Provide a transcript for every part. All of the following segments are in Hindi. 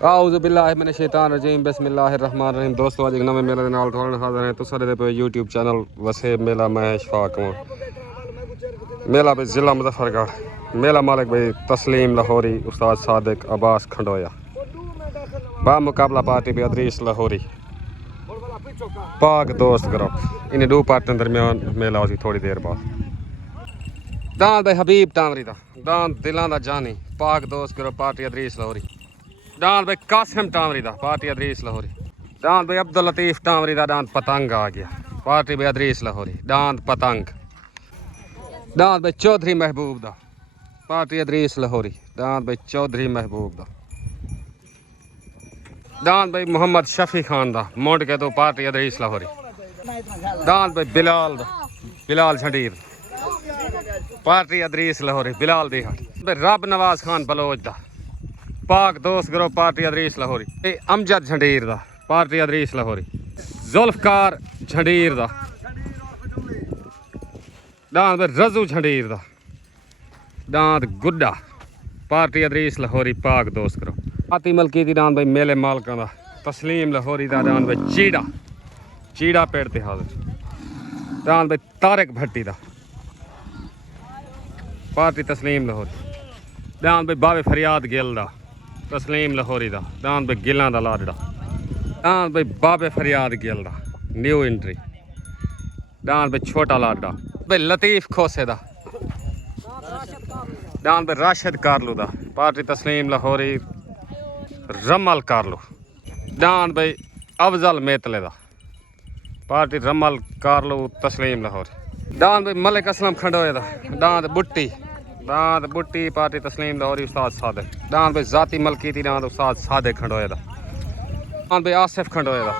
आऊज़ु बिल्लाहि मिनश शैतानिर रजीम बिस्मिल्लाहिर रहमानिर रहीम। दोस्तों आज एक नवे मेले दे नाल थोड़े हाज़िर हैं। तुसां दे पे यूट्यूब चैनल वसे मेला मैं इशफाक हूं। मेला पे ज़िला मुज़फ़्फ़रगढ़। मेला मालिक भाई तस्लीम लाहौरी, उस्ताद सादिक अब्बास खंडोया। बा मुकाबला पार्टी पे अदरीस लाहौरी, पाक दोस्त ग्रुप। इन दो पार्टियों दरमियान मेला होगी थोड़ी देर बाद। दान भाई हबीब टामरी दा, दान दिलां दा जानी, पाक दोस्त ग्रुप पार्टी अदरीस लाहौरी। दान भाई कासिम टामरी दा, पार्टी अदरीस लाहौरी। दान भाई अब्दुल लतीफ टामरी दा, दान पतंग आ गया, पार्टी भाई अदरीस लाहौरी, दान पतंग। दान भाई चौधरी महबूब दा, पार्टी अदरीस लाहौरी, दान भाई चौधरी महबूब दा। दान भाई मोहम्मद शफी खान दा, मोड़ के दो पार्टी अदरीस लाहौरी। दान भाई बिलाल दा, बिलाल झंडीर, पार्टी अदरीस लाहौरी, बिलाल दी भाई रब नवाज खान बलोच दा, पाक दोस्त ग्रुप पार्टी अदरीस लाहौरी। अमजद झंडीर दा, पार्टी अदरीस लाहौरी। जुल्फकार झंडीर दा, दांद रजू झंडीर दा, दांद गुड्डा, पार्टी अदरीस लाहौरी, पाक दोस्त ग्रुप। पाती मलकी दी दांद भाई मेले मालका दा, तस्लीम लाहौरी दा, दांद भाई चीड़ा, चीड़ा पेड़ ते हाजिर। दांद भाई तारिक भट्टी दा, पार्टी तस्लीम लाहौरी। दांद भाई बाबे फरियाद गिल दा, तस्लीम लाहौरी दा, दांद भाई गिलां दा लाडड़ा। दांद भाई बाबे फरियाद गिल दा, न्यू एंट्री। दांद भाई छोटा लाडड़ा भाई लतीफ खोसे दा, दांद भाई राशिद कारलू दा, पार्टी तस्लीम लाहौरी, रमल कारलू। दांद भाई अफजल मेतले दा, पार्टी रमल कारलू, तस्लीम लाहौरी। दांद भाई मलिक असलम खंडोए दा, दांद बुट्टी, दांद बुट्टी, पार्टी तस्लीम लाहौरी, उस्ताद सादिक। दांद भाई जाती मलकी थी, दांद उस्ताद सादिक खंडोए दा। दांद भाई आसिफ खंडोए दा,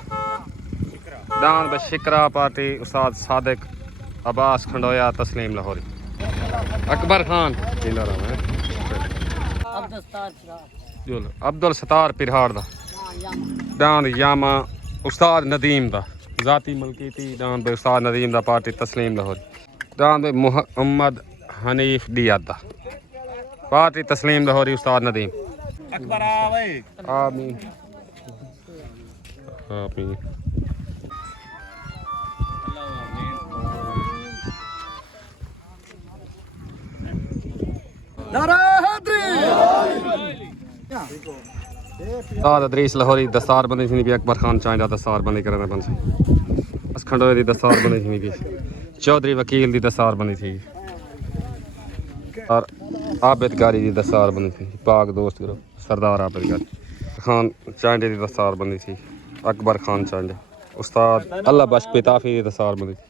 दांद भाई शिकरा, पार्टी उस्ताद सादिक अब्बास खंडोया, तस्लीम लाहौरी। अकबर खान अब्दुल सतार पिरहाड़ दा, दांद यामा उस्ताद नदीम दा, जाती मलकी थी, दांद भाई उस्ताद नदीम दा, पार्टी तस्लीम लाहौरी। दांद भाई मोहम्मद हनीफ दियाद दा, पार्टी तस्लीम लाहौरी, उस्ताद नदीम। अकबर आमीन आमीन। अदरीस लाहौरी दस्तार बंदी थी भी, अकबर खान चांदा दस्तार बंदी करने बन सी। बस खंडोए दी दस्तार बंदी थी भी, चौधरी वकील दी दस्तार बंदी थी, और आबिद गारी दी दस्तार बंदी थी, पाक दोस्त ग्रुप सरदार आबिद गारी। खान चांडे दी दस्तार बंदी थी, अकबर खान चांडे। उस्ताद अल्लाह बख्श पिताफी दी दस्तार बंदी थी,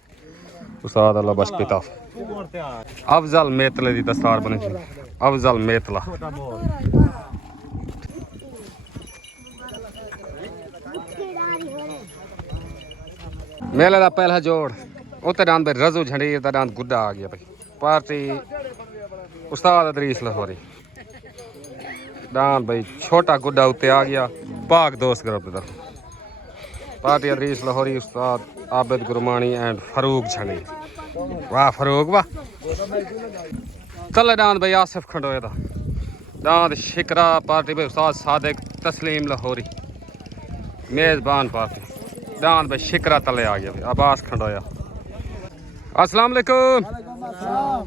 उस्ताद अल्लाह बख्श पिताफी। अफजल मेतले दी दस्तार बनी थी, अफजल मेतला। मेले का पहला जोड़ उत्ते दांद भाई रजू झंडीर दा, दांद गुड्डा आ गया भाई, पार्टी उस्ताद अदरीस लाहौरी। दांद भाई छोटा गुड्डा उत्ते आ गया, पाक दोस्त ग्रुप दा, party Idrees Lahori, Ustad Abid Gurmani and Farooq झंडीर। वाह फरूक वाह। तले दांद भाई आसिफ खंडोए दा, दांद शिकरा, पार्टी भाई उस्ताद सादिक, तस्लीम लाहौरी। मेज़बान पार्टी दांद भाई शिकरा तले आ गया भाई, अब्बास खंडोया। अस्सलाम वालेकुम।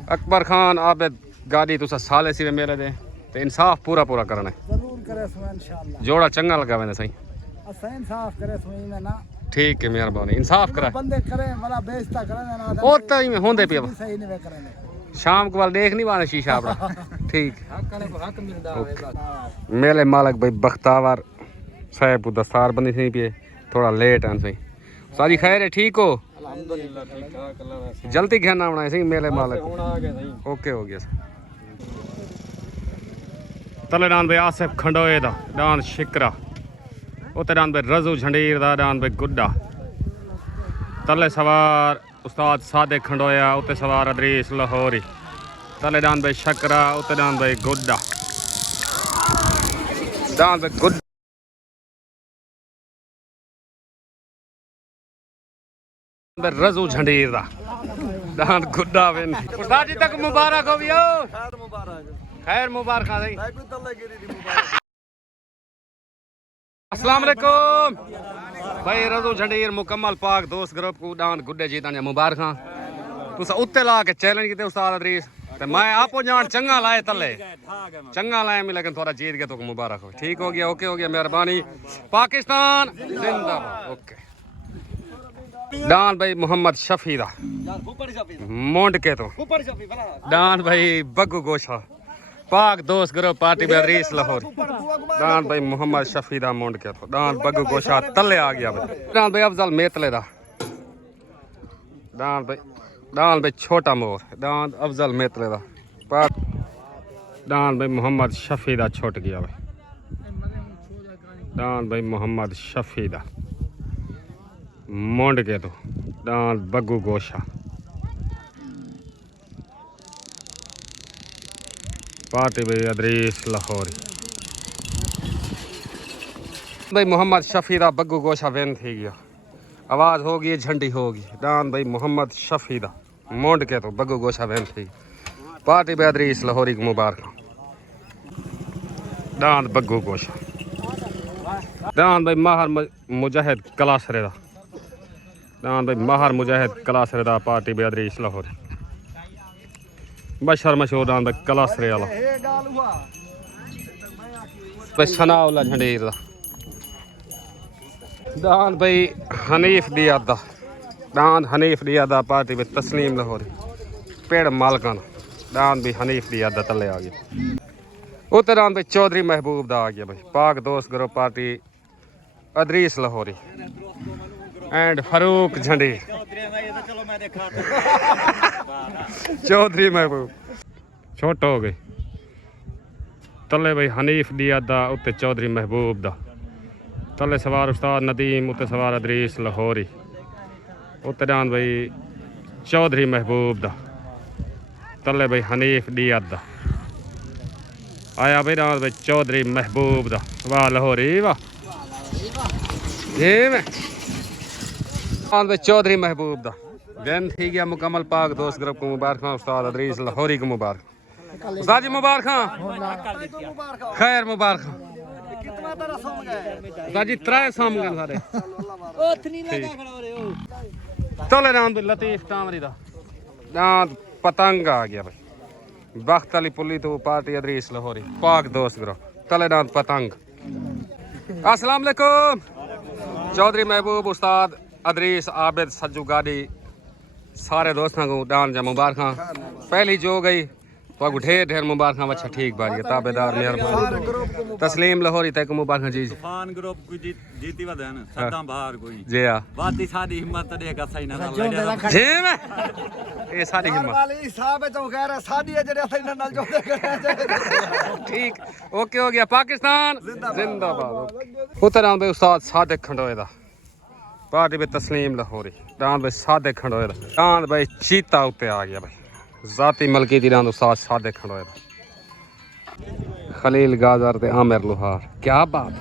अकबर खान आबिद गाड़ी तुसा साले सी मेरे दे ते इंसाफ पूरा पूरा करना है, जरूर करे सो इंशाल्लाह। जोड़ा चंगा लगा मैंने सही, असा इंसाफ करे सो में ना। ठीक है मेहरबानी, इंसाफ करा बंदे करे वाला बेइज्जता करे ना, और तई में होंदे पे सही नहीं वे करे। शाम को वाल देख नहीं पाना शीशा अपना। ठीक हक करे को हक मिलदा है। मेले मालिक भाई बख्तावर साहब दस्तार बनी थी पे, थोड़ा लेट हैं सही। सारी खैर है, ठीक हो? अल्हम्दुलिल्लाह ठीक ठाक अल्लाह। जल्दी खाना बनाए सही मेले मालिक। ओके हो गया सही। तले दान भाई आसिफ खंडोए दा, दान शिकरा, उत्ते दान भाई रजू झंडीर दा, दान भाई गुड्डा। तले सवार उस्ताद सादिक खंडोया, उत्ते सवार अदरीस लाहौरी। तले दान भाई शकरा, उत्ते दान भाई गुड्डा, दान भाई गुड्डा। रजू झंडीर दा, दान गुड्डा वेन। उस्ताद जी तक मुबारक हो बियो। खैर मुबारक, खैर मुबारक। अस्सलाम वालेकुम भाई रजू झंडीर मुकम्मल पाक दोस्त ग्रुप को डांड गुड्डे जीतन मुबारक तुस उत्ते ला के चैलेंज किते उस्ताद अदरीस ते मैं आपो जान चंगा लाए तले चंगा लाए मैं लेकिन थोड़ा जीत गया तो मुबारक हो ठीक हो गया ओके हो गया मेहरबानी पाकिस्तान जिंदाबाद ओके डान भाई मोहम्मद शफी दा मोंड के तो डान भाई बग्गू गोशा पाक दोस्त ग्रुप पार्टी में अदरीस लाहौर डान भाई मोहम्मद शफी दा मोंड के तो डान बग्गू गोशा तले आ गया भाई डान भाई अफजल मेतले दा डान भाई छोटा मोर डान अफजल मेतले दा पाक डान भाई मोहम्मद शफी दा छुट गया भाई डान भाई मोहम्मद शफी दा मोंड के तो डान बग्गू गोशा पार्टी भाई अदरीस लाहौरी भाई मोहम्मद शफी दा बग्गू गोशा विन थी गया आवाज़ होगी झंडी होगी डान भाई मोहम्मद शफी दा मोंड के तो बग्गू गोशा विन थी पार्टी भाई अदरीस लाहौरी को मुबारक डान बग्गू गोशा डान भाई माहर मुजाहिद कलासरे दा डान भाई माहर मुजाहिद कलासरे दा पार्टी भाई अदरीस लाहौरी बशर मशहूर डान भाई कलासरे वाला भाई सनाउल्ला झंडीर दा डान भाई हनीफ दियादा डान हनीफ दियादा पार्टी भाई तस्लीम लाहौरी पेड़ मालकान डान भी हनीफ दियादा तले आ गया उतर डान भाई चौधरी महबूब दा आ गया भाई पाक दोस्त group party Idrees Lahori and Farooq Jhandir Chaudhry Mehboob छोट हो गई तले भाई हनीफ दियादा उत्ते चौधरी महबूब दा तले सवार उस्ताद नदीम उत्ते सवार अदरीस लाहौरी उत्ते डान भाई चौधरी महबूब दा तले भाई हनीफ दियादा आया भाई डान भाई चौधरी महबूब दा वाह लाहौरी वाह ये में डान भाई चौधरी महबूब दा दिन थी गया मुकम्मल पाक दोस्त ग्रुप को मुबारक उस्ताद अदरीस लाहौरी को मुबारक उस्ताद जी मुबारक खैर मुबारक उस्ताद जी त्रै साम गए सारे तले डान भाई लतीफ टामरी दा डान पतंग आ गया भाई बख्त अली पुली तो पार्टी अदरीस लाहौरी पाक दोस्त ग्रुप तले डान पतंग अस्सलाम वालेकुम चौधरी महबूब उस्ताद अदरीस आबिद सज्जू गाड़ी सारे दोस्तों को डान जा मुबारक पहली जो गई तो ढेर ढेर मुबारक अच्छा ठीक बारी ताबेदार मेहरबानी तस्लीम लाहौरी तक मुबारक जी तूफान ग्रुप को जीती वदन सदा बाहर कोई जी हां बाती सारी हिम्मत देगा सही ना लड़े जी मैं ये सारी हिम्मत वाली साहब तो कह रहा साडी जेड़े सही नाल जोड़े करे ठीक ओके हो गया पाकिस्तान जिंदाबाद उतर आंदे उस्ताद सादिक खंडोए दा पार्टी में तस्लीम लाहौरी डांड भाई सादिक खंडोए दा डांड भाई चीता उत्ते आ गया भाई जाती मलकी दी डांड उस्ताद सादिक खंडोए दा खलील गाजर ते आमिर लोहार क्या बात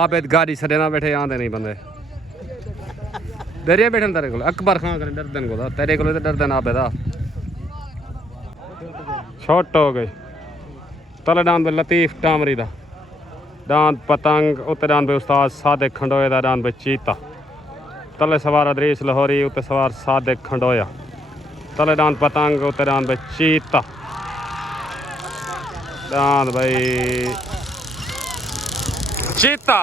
आबिद गाड़ी सड़े ना बैठे आंदे नहीं बंदे डरिया बैठन तेरे को अकबर खान करे डरदन को तेरे को डरदन आबिद छोट हो गई तले डांड भाई लतीफ टामरी दा डांद पतंग उत्ते डांद भाई उस्ताद सादिक खंडोए दा डांद भाई चीता तले सवार अदरीस लाहौरी उत्ते सवार सादिक खंडोया तले डांद पतंग उत्ते डांद भाई चीता डांद भाई चीता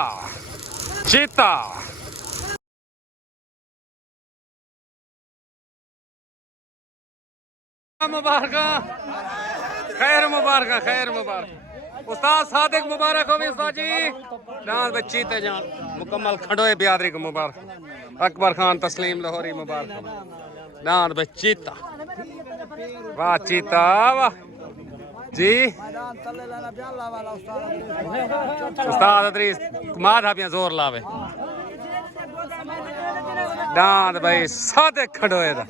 चीता मुबारक खैर मुबारक खैर मुबारक उस्ताद सादिक मुबारक हो उस्ताद जी डांस बच्ची ते जान मुकम्मल खंडोए बियादरी को मुबारक अकबर खान तस्लीम लाहौरी मुबारक डांस बच्ची ता वाह चीता वाह जी उस्ताद अदरीस माधा पिया जोर लावे डांस भाई सादिक खंडोए दा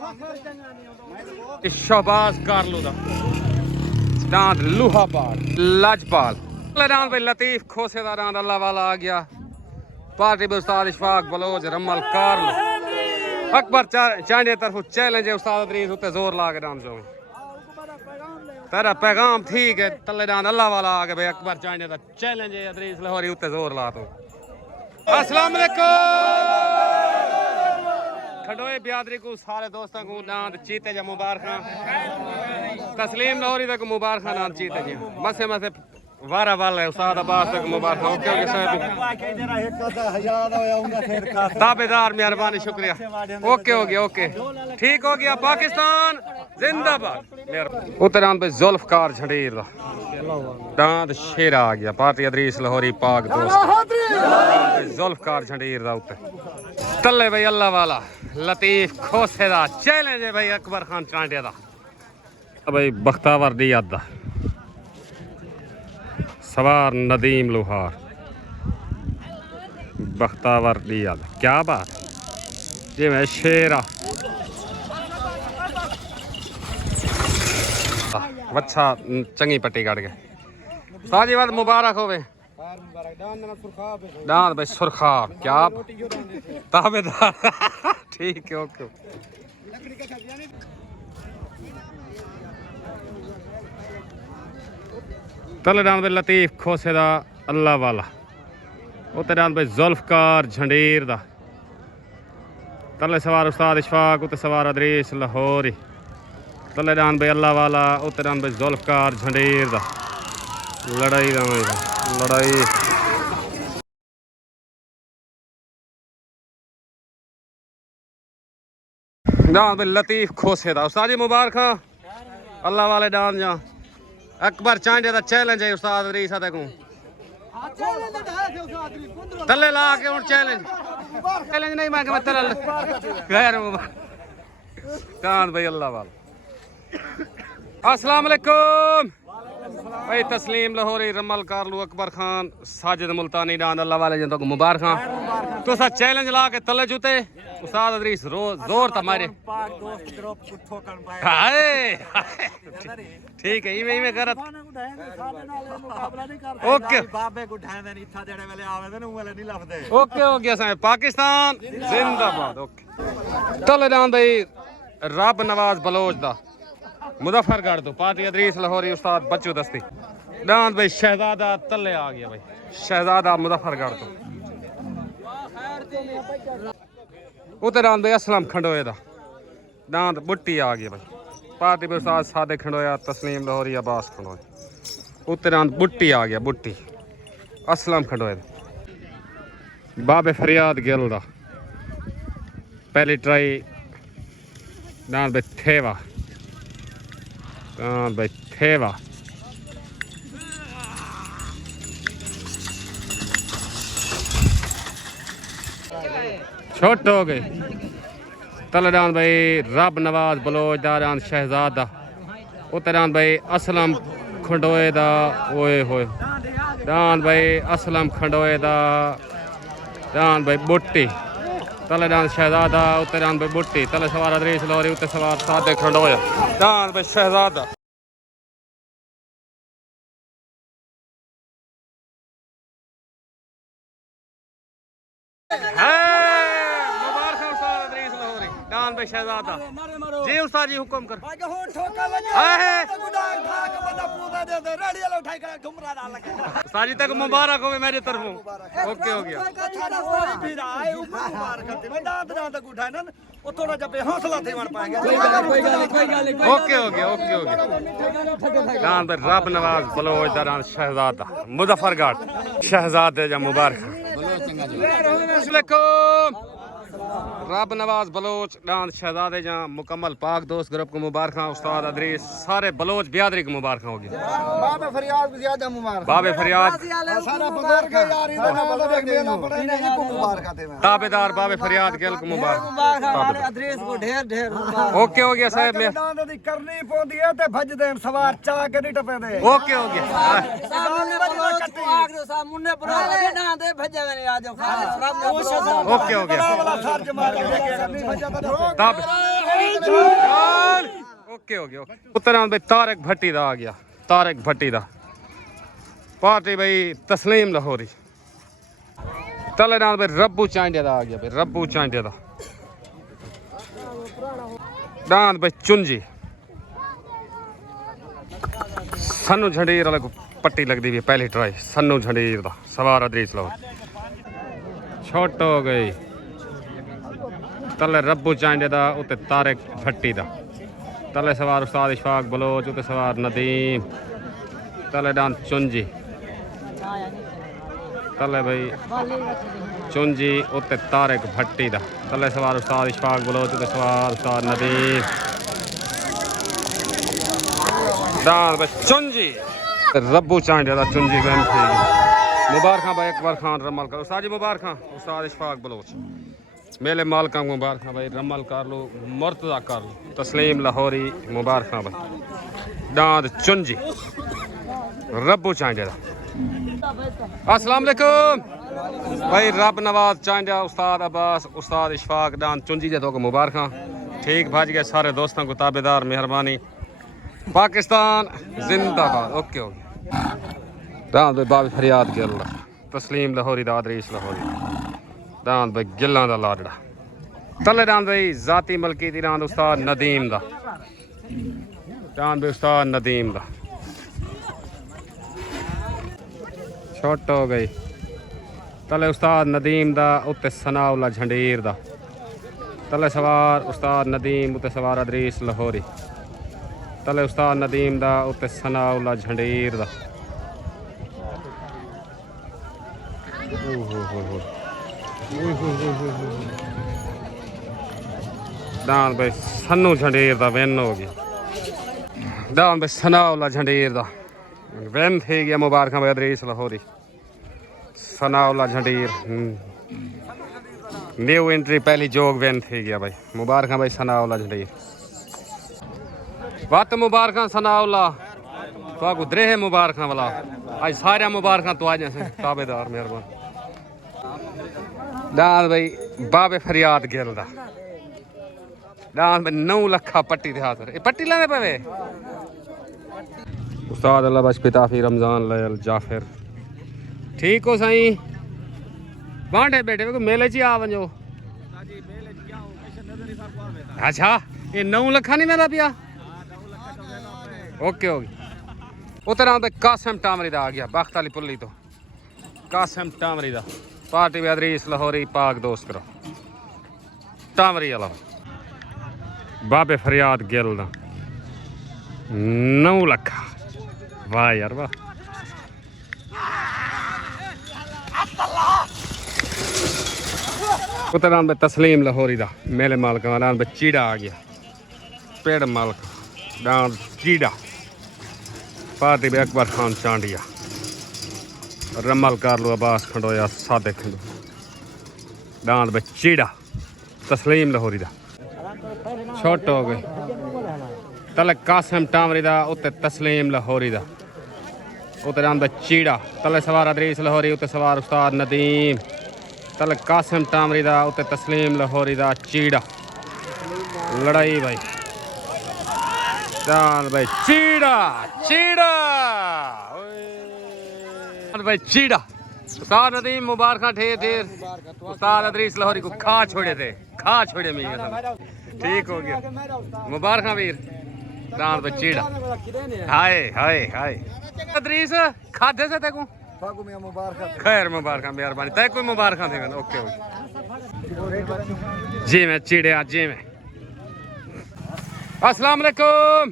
शहबाज कारलो दा डांद लूहाबाद लाजपाल डांद भाई लतीफ खोसे दा डांद अल्लाह वाला आ गया पार्टी में उस्ताद इशफाक बलोच रमल कारलो अकबर चांडिया तरफ चैलेंज है उस्ताद अदरीस उत्ते जोर ला के डांद जो तेरा पैगाम ठीक है तले डांद अल्लाह वाला आ गए भाई अकबर चाइने का चैलेंज है अदरीस लाहौरी उत्ते जोर ला तो अस्सलाम वालेकुम खडोए बियादरी को सारे दोस्तों को नांद चीते जा मुबारक तस्लीम लाहौरी तक मुबारक नांद चीते जी मसे मसे वारा वाला उस्ताद अब्बास तक मुबारक ओके ओके साहब ताबेदार मेहरबानी शुक्रिया ओके हो गया ओके ठीक हो गया पाकिस्तान जिंदाबाद उतरान पे जुल्फकार झंडीर दा दांद शेर आ गया पार्टी अदरीस लाहौरी पाक दोस्त जुल्फकार झंडीर दा उते तल्ले भाई अल्लाह वाला लतीफ खोसे दा चैलेंज है भाई अकबर खान चांडिया दा भाई बख्तावर दी याद दा सवार नदीम लोहार बख्तावर दी याद क्या बात जी मैं शेरा अच्छा चंगी पट्टी काट गए साजी बात मुबारक होवे डांद भाई सुरखाब क्या ताबेदार ठीक है ओके तले डांद भाई लतीफ खोसे दा अल्लाह वाला उते डांद भाई जुल्फकार झंडीर दा तले सवार उस्ताद इशफाक उते सवार अदरीस लाहौरी तले डांद भाई अल्लाह वाला उते डांद भाई जुल्फकार झंडीर दा लड़ाई दा लड़ाई डांद भाई लतीफ खोसे दा उस्ताद जी मुबारक अल्लाह वाले डांद जा अकबर चांडिया दा चैलेंज है उस्ताद अदरीस को तले ला के हुन चैलेंज नहीं मांगे मैं तले गैर डांद भाई अल्लाह वाला अस्सलाम वालेकुम भाई तस्लीम लाहौरी रमल कारलू अकबर खान साजिद मुल्तानी डांद अल्लाह वाले जन तो मुबारक तो सा चैलेंज ला के तले जुते उस्ताद अदरीस जोर तमारे हाय ठीक है इवें करत ओके बाबे को ढांदे नहीं था जेड़े वेले आवे ने वेले नहीं लफदे ओके हो गया साहब पाकिस्तान जिंदाबाद ओके तले डांद भाई रब नवाज बलोच दा मुजफ्फरगढ़ तो पार्टी अदरीस लाहौरी उस्ताद बच्चू दस्ती डांद भाई शहजादा तले आ गया भाई शहजादा मुजफ्फरगढ़ तो उते डांद भाई असलम खंडोए दा डांद बुट्टी आ गया भाई पार्टी में उस्ताद सादे खंडोया तस्लीम लाहौरी अब्बास खंडोए उते डांद बुट्टी आ गया बुट्टी असलम खंडोए बाबे फरियाद गिल दा पहली ट्राई डांद भाई थेवा भाई थेवा छोट हो गए तलडान भाई रब नवाज बलोचदार शहजादा उतरान भाई असलम खंडोए दा ओए होए डान भाई असलम खंडोए दा डान भाई बुट्टी तले डांद शहजादा उतरान भाई बुट्टी तले सवार अदरीस लाहौरी उते सवार सादे खंडोया डान भाई शहजादा डान भाई शहजादा जी उस्ताद जी हुक्म कर उस्ताद जी तक मुबारक हो मेरी तरफों ओके हो गया ओके हो गया ओके हो गया डान भाई रब नवाज बलोच दारान शहजादा मुजफ्फरगढ़ शहजादे जा मुबारक रब नवाज बलोच डांद शहजादे जहाँ मुकम्मल पाक दोस्त ग्रुप को मुबारक उस्ताद अदरीस सारे बलोच बियादरी को मुबारक होगी बाबे फरियाद ज्यादा मुबारक बाबे फरियाद सारा बुजुर्ग यार इधर को मुबारक आते हैं ताबेदार बाबे फरियाद गेल को मुबारक अदरीस को ढेर ढेर ओके हो गया साहब में डांद दी करनी पोंदी है ते भज दे सवार चा के नहीं टपे दे ओके हो गया मुन्ने पुरा डांद भजे नहीं आ जाओ ओके हो गया ओके हो गया उत्तरान भाई तारक भट्टी दा आ गया तारक भट्टी दा पार्टी भाई तस्लीम लाहौरी तले नाल भाई रब्बू चांडिया दा आ गया भाई रब्बू चांडिया दा डांद भाई चुंजी सन्नू झंडीर वाले को पट्टी लगती हुई पहली ट्राई सन्नू झंडीर दा सवार अदरीस लो छोट हो गई तले रब्बू चांडे दा उते तारिक भट्टी दा तले सवार उस्ताद इशफाक बलोच उते सवार नदीम तले डांस चुंजी तले भाई चुंजी उते तारिक भट्टी दा तले सवार उस्ताद इशफाक बलोच उते सवार उस्ताद नदीम डांस भाई चुंजी रब्बू चांडे दा चुंजी गन थी मुबारक भाई अकबर खान रमल कर उस्ताद जी मुबारक उस्ताद इशफाक बलोच मेले मालका मुबारक भाई रमल कर लो मुर्तजा कर लो तस्लीम लाहौरी मुबारक भाई डांद चुंजी रब्बू चांडे दा अस्सलाम वालेकुम भाई रब नवाज चांडा उस्ताद अब्बास उस्ताद इशफाक डांद चुंजी जे तो मुबारक ठीक भाज गए सारे दोस्तों को ताबेदार मेहरबानी पाकिस्तान जिंदाबाद ओके हो डांद भाई बाबी फरियाद गिल तस्लीम लाहौरी दा अदरीस लाहौरी डांद भाई गिल्लां दा लाडड़ा तले डांद भाई जाती मलकी दी डांद उस्ताद नदीम दा डांद भाई उस्ताद नदीम दा छोट हो गई तले उस्ताद नदीम दा उत्ते सनाउल्ला झंडीर दा तले सवार उस्ताद नदीम उत्ते सवार अदरीस लाहौरी तले उस्ताद नदीम दा उत्ते सनाउल्ला झंडीर दा डांद भाई सन्नू झंडीर दा वेन हो गया डांद भाई सनाउल्ला झंडीर दा वेन थी गया मुबारक भाई अदरीस लाहौरी सनाउल्ला झंडीर न्यू एंट्री पहली जोग वेन थी गया भाई मुबारक भाई सनाउल्ला झंडीर बात मुबारक सनाउल्ला तो गुजरे है मुबारक वाला आज सारे मुबारक तो आज ताबेदार मेहरबान डांद भाई बाबे फरियाद गिल दा डांद भाई 9 लखा पट्टी दे हाथ पट्टी लाने पवे उस्ताद अल्लाह बश पिताफी रमजान लयल जाफिर ठीक हो साईं बांडे बेटे को मेले च आ वञो अच्छा ये 9 लखा नहीं मेरा पिया ओके ओके उतरा कासिम टामरी दा आ गया बख्त अली पुली तो कासिम टामरी दा पार्टी अदरीस लाहौरी पाक दोस्त करो टामरी वाला बाबे फरियाद गिल दा 9 लखा वाह यार वाह उतरा तस्लीम लाहौरी दा मेले मालक चीड़ा आ गया पेड़ मालक डांस चीड़ा पार्टी में अकबर खान चांडिया रमल कारलो अब्बास खंडोया सादे खंडो डांस में चीड़ा तस्लीम लाहौरी दा छोट हो गई तले कासिम टामरी दा उत्ते तस्लीम लाहौरी दा उत्ते डांस चीड़ा तले सवार अदरीस लाहौरी उत्ते सवार उस्ताद नदीम तले कासिम टामरी दा उत्ते तस्लीम लाहौरी दा चीड़ा लड़ाई भाई डांस भाई चीड़ा चीड़ा भाई चीड़ा उस्ताद नदीम मुबारक ढेर ढेर उस्ताद अदरीस लाहौरी को खा छोड़े थे खा छोड़े मैं ठीक हो गया मुबारक वीर डांस भाई चीड़ा हाय हाय हाय अदरीस खाधे से तेको खैर मुबारक मेहरबानी तय कोई मुबारक थे ओके ओके जी मैं चीड़े आज जी मैं अस्सलाम वालेकुम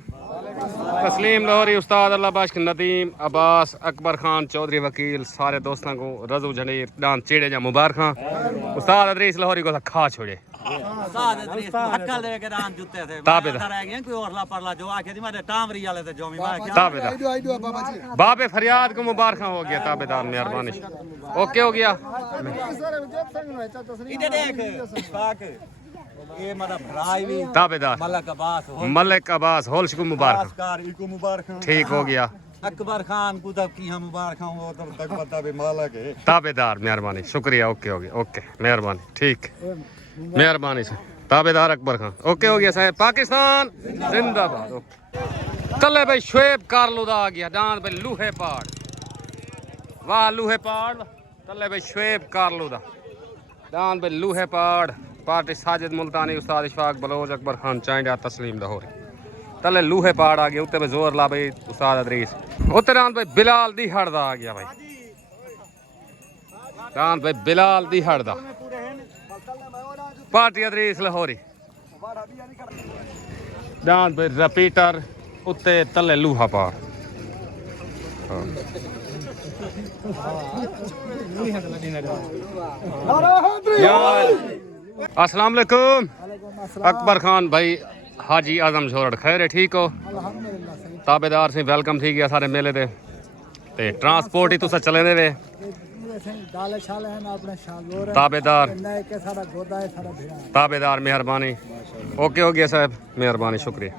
तस्लीम लाहौरी उस्ताद अल्लाह बख्श नदीम अब्बास अकबर खान चौधरी वकील सारे दोस्तों को रजू झंडीर डांस चीड़े जा मुबारक उस्ताद अदरीस लाहौरी को खा छोड़े बाबे फरियाद को मुबारक हो गया ताबेदार मेहरबानी ओके हो गया ताबेदार मलिक अब्बास होल्श को मुबारक ठीक हो गया अकबर खान को तब की हम मुबारक हो तब तक पता भी मालक है ताबेदार मेहरबानी शुक्रिया ओके हो गया ओके मेहरबानी ठीक मेहरबानी से ताबेदार अकबर खान ओके हो गया साहब पाकिस्तान जिंदाबाद ओके तले भाई शुएब कारलूदा आ गया डांस भाई लूहे पहाड़ वाह लूहे पहाड़ तले भाई शुएब कारलूदा डांस भाई लूहे पहाड़ पार्टी साजिद मुल्तानी उस्ताद इशफाक बलोच अकबर खान चांडा तस्लीम लाहौरी तले लूहे पहाड़ आ गया उत्ते पे जोर ला भाई उस्ताद अदरीस उत्ते रान भाई बिलाल दी हड़दा आ गया भाई रान भाई बिलाल दी हड़दा पार्टी अदरीस लाहौरी रान भाई रिपीटर उत्ते तले लूहा पहाड़ अस्सलाम वालेकुम अकबर खान भाई हाजी आजम झोरड़ खैर है ठीक हो ताबेदार से वेलकम थी गया सारे मेले दे ते ट्रांसपोर्ट ही तुसा चले दे वे ताबेदार मेहरबानी ओके हो गया साहब मेहरबानी शुक्रिया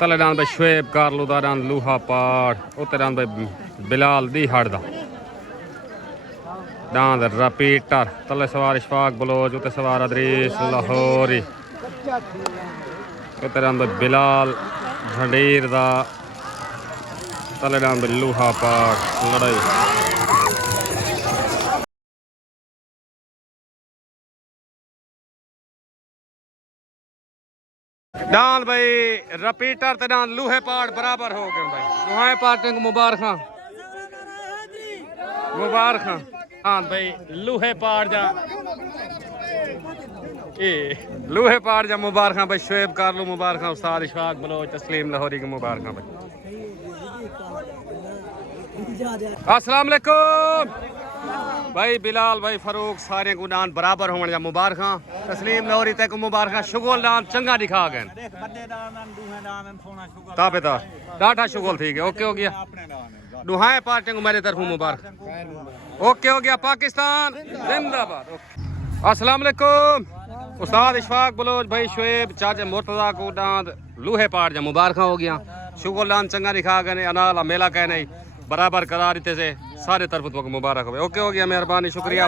तले डान भाई शुएब कारलू दारान लूहा पाड़ उत्ते डान भाई बिलाल दी हड़दा डांद रिपीटर तले सवार इशफाक बलोच उत्ते सवार अदरीस लाहौरी उत्ते डांद भाई बिलाल झंडीर दा तले डांद भाई लूहा पाड़ लड़ाई डान भाई रिपीटर ते डान लूहे पाड़ बराबर हो गए भाई दुआएं पार्टी को मुबारक हाँ भाई लूहे पाड़ जा लूहे पाड़ जा मुबारक भाई शुएब कारलू मुबारक उस्ताद इशफाक बलोच तस्लीम लाहौरी की मुबारक भाई अस्सलाम वालेकुम भाई बिलाल भाई फरूक सारे को डान बराबर होने जा मुबारक तस्लीम लाहौरी तक मुबारक शुगल डान चंगा दिखा गए ताबेदार डाटा शुगल थी गया ओके हो गया दुहाए पार्टी को मेरे तरफ मुबारक ओके हो गया पाकिस्तान जिंदाबाद अस्सलाम वालेकुम उस्ताद इशफाक बलोच भाई शुएब चाचा मुर्तजा को डांद लूहे पाड़ जा मुबारक हो गया शुगल डान चंगा दिखा गए अनाला मेला कह नहीं बराबर करा देते से सारे तरफ तो मुबारक हो ओके हो गया मेहरबानी शुक्रिया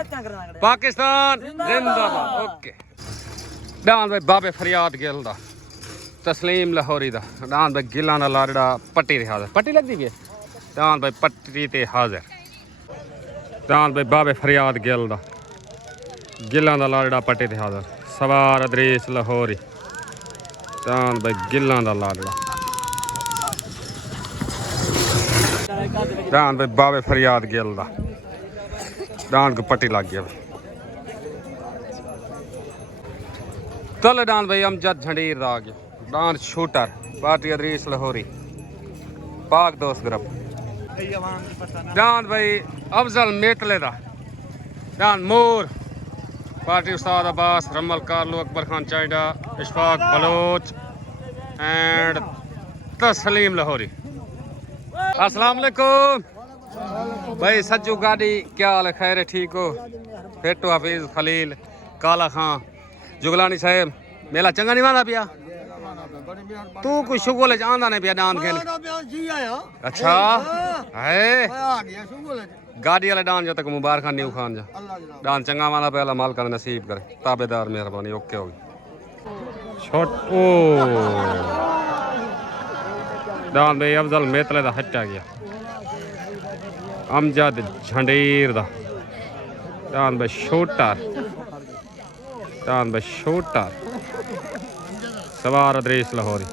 पाकिस्तान जिंदाबाद ओके डांद भाई बाबे फरियाद गिल दा तस्लीम लाहौरी दा डांद भाई गिलां दा लाड़ा पट्टी ते हाजिर पट्टी लगदी है डांद भाई पट्टी ते हाजिर डांद भाई बाबे फरियाद गिल दा गिलां दा लाड़ा पट्टी ते हाजिर सवार अदरीस लाहौरी डांद भाई गिलां दा लाड़ा डान भाई बाबे फरियाद गिल दा डान को पट्टी लग गया तले डान भाई अमजद झंडीर दा आ गया डान शूटर पार्टी अदरीस लाहौरी पाक दोस्त ग्रुप डान भाई अफजल मेतले दा डान मोर party Ustad Abbas Raimal Karlu Akbar Khan चाइडा Ishfaq Bloch and तस्लीम लाहौरी अस्सलाम वालेकुम भाई सज्जू गाड़ी क्या हाल है खैर है ठीक हो फेटो हाफिज खलील काला खां जुगलानी साहेब मेला चंगा नहीं माना पिया तू कुछ शुगल आंदा नहीं पिया डांद खेल अच्छा है गाड़ी वाले डांद जो तक मुबारक न्यू खान जा डांद चंगा वाला पहला माल का नसीब करे ताबेदार मेहरबानी ओके होगी छोट ओ डान भाई अफजल मेतले दा हट आ गया अमजद झंडीर दा डान भाई शूटर डान भाई शूटर सवार अदरीस लाहौरी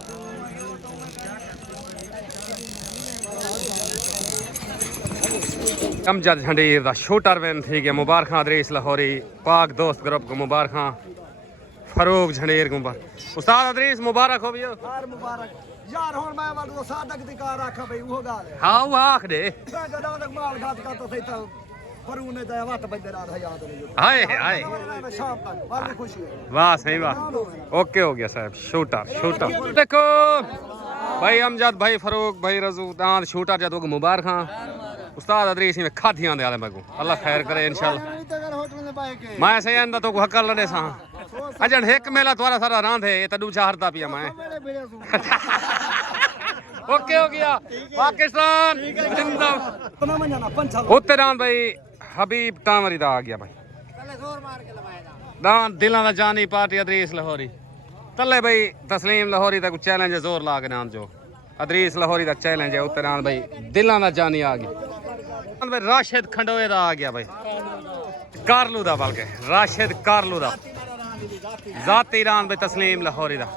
अमजद झंडीर दा शूटर वैन थी गया मुबारक अदरीस लाहौरी पाक दोस्त ग्रुप को मुबारक फरूक झंडीर को मुबारक उस्ताद अदरीस मुबारक हो भैया मुबारक यार हुन मैं वादो सादक दी कार आखा भाई वो गाल है हां वो आख दे गदा तक माल घात का तो सही था फरू ने दया वाट बंदे रात है याद नहीं हाय हाय शाम तक बड़ी खुशी है वाह सही वाह ओके हो गया साहब शूटर देखो भाई अमजद भाई फरूक भाई रजू दांत शूटर जदों को मुबारक उस्ताद अदरीस में खाधियां दे आले मगू अल्लाह खैर करे इंशाल्लाह मैं सही अंदा तो को हकल लड़े सा अजन एक मेला तुम्हारा सारा रांध है ये तडू चाहता पिया मैं ओके हो गया पाकिस्तान जिंदाबाद उत्ते रांध भाई हबीब तामरी दा आ गया भाई दान दिलां दा जानी पार्टी अदरीस लाहौरी तले भाई तस्लीम लाहौरी दा कुछ चैलेंज जोर ला के नाम जो अदरीस लाहौरी दा चैलेंज है उत्ते रांध भाई दिलां दा जानी आ गई भाई राशिद खंडोए दा आ गया भाई कारलू दा बल्कि राशिद कारलू दा जाती रान भाई तस्लीम लाहौरी दा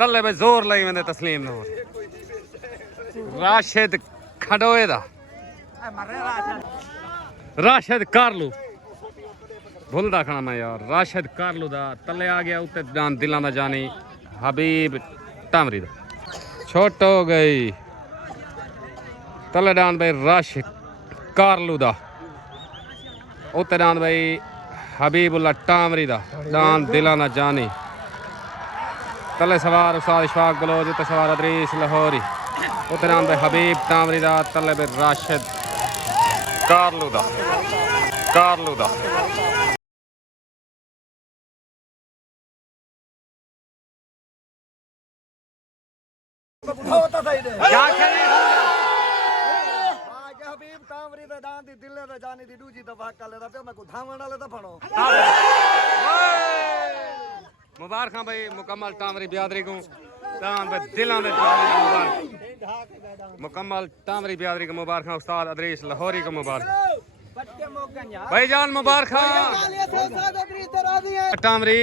तले भाई जोर लगी वेंदे तस्लीम लाहौर राशिद खडोए दा राशिद कारलू भूलदा खाना मैं यार राशिद कारलू दा तले आ गया उत्ते जान दिलां दा जानी हबीब टामरी दा छोट हो गई तले डान भाई राशिद कारलू दा उत्ते डान भाई हबीबुल्ला टामरी दा डान दिलां दा जानी तले सवार उस्ताद इशफाक बलोच उत्ते सवार अदरीस लाहौरी उत्ते डान भाई हबीब टामरी दा तले भाई राशिद कारलू दा होता था इधर क्या खेली आगे हबीब तामरी दा दान दी दिले दा जानी दी दूजी दफा कर लेदा पे मैं को धावण वाले दा फणो मुबारक भाई मुकम्मल टामरी बियादरी को दान भाई दिलां दे जानी दा मुबारक मुकम्मल टामरी बियादरी को मुबारक उस्ताद अदरीस लाहौरी को मुबारक भाईजान मुबारक टामरी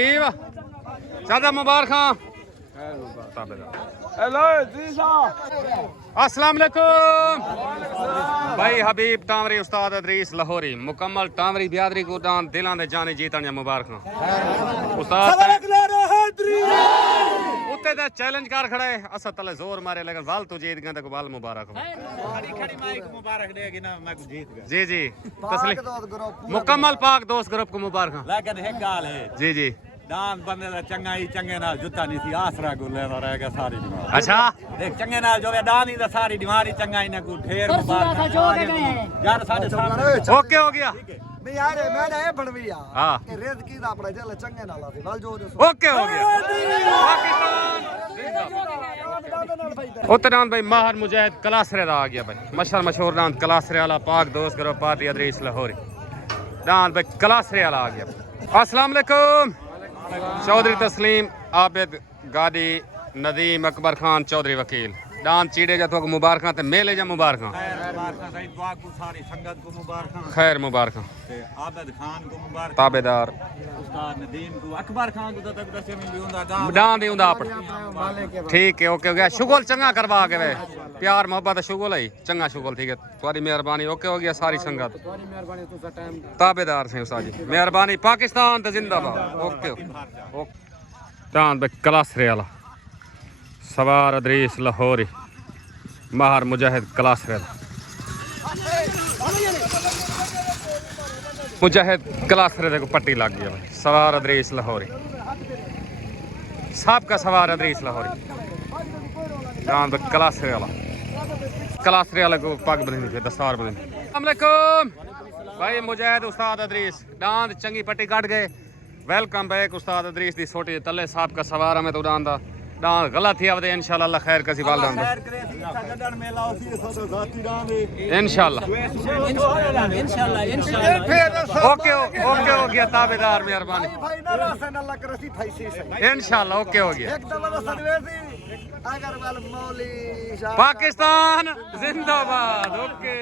ज्यादा मुबारक अस्सलाम वालेकुम भाई हबीब टामरी उस्ताद अदरीस लाहौरी मुकम्मल टामरी बियादरी को दान दिलां दे जाने जीतन या मुबारक उस्ताद उत्ते दा चैलेंज कर खड़ा है असा तले जोर मारे लेकिन वाल तो जीत गए तो वाल मुबारक हो खड़ी माइक मुबारक देगी ना मैं जीत गया जी जी तस्लीम दोस्त ग्रुप मुकम्मल पाक दोस्त ग्रुप को मुबारक लेकिन एक गाल है जी जी दान बंदे दा चंगा ही चंगे नाल जुत्ता नहीं थी आसरा को लेदा रह गया सारी दीवार अच्छा देख चंगे नाल जो दान ही दा सारी दीवार ही चंगा ही ना को ढेर मुबारक यार साढ़े सामने ओके हो गया मैं यार मैं ना बनवी आ हाँ कि रेत की दा अपने जल चंगे नाला सी वल जो ओके हो गया पाकिस्तान उत्तरान भाई माहर मुजाहिद कलासरे दा आ गया भाई मशहूर दान कलासरे वाला पाक दोस्त करो पार्टी अदरीस लाहौरी दान भाई कलासरे वाला आ गया अस्सलाम वालेकुम चौधरी तस्लीम आबिद गादी नदीम अकबर खान चौधरी वकील दान चीड़े जा तो मुबारक ते मेले जा मुबारक सही दुआ को सारी संगत को मुबारक खैर मुबारक आबिद खान को मुबारक ताबेदार उस्ताद नदीम को अकबर खान को तक दसे में भी हुंदा दान दी हुंदा आप ठीक है ओके हो गया शुगल चंगा करवा के वे प्यार मोहब्बत शुगल है चंगा शुगल ठीक है तुम्हारी मेहरबानी ओके हो गया सारी संगत ताबेदार से उस्ताद जी मेहरबानी पाकिस्तान ते जिंदाबाद ओके दान भाई कलासरे वाला सवार अदरीस लाहौरी माहर मुजाहिद कलासरे मुजाहिद कलासरे को पट्टी लग गया भाई सवार अदरीस लाहौरी साहब का सवार अदरीस लाहौरी दान भाई कलासरे वाला को पग बनी थी दस्तार बनी अस्सलाम वालेकुम भाई मुजाहिद उस्ताद अदरीस दान चंगी पट्टी काट गए वेलकम बैक उस्ताद अदरीस दी छोटी तले साहब का सवार में तो उड़ान दा दान गलत ही आवदे इंशाल्लाह अल्लाह खैर कसी वाल दान खैर करे सी गडन मेला उसी सो जाती दान इंशाल्लाह ओके ओके हो गया ताबेदार मेहरबानी भाई ना रासन अल्लाह कर सी फैसी से इंशाल्लाह ओके हो गया एक दफा सनवे सी अगर वाल मौली पाकिस्तान जिंदाबाद ओके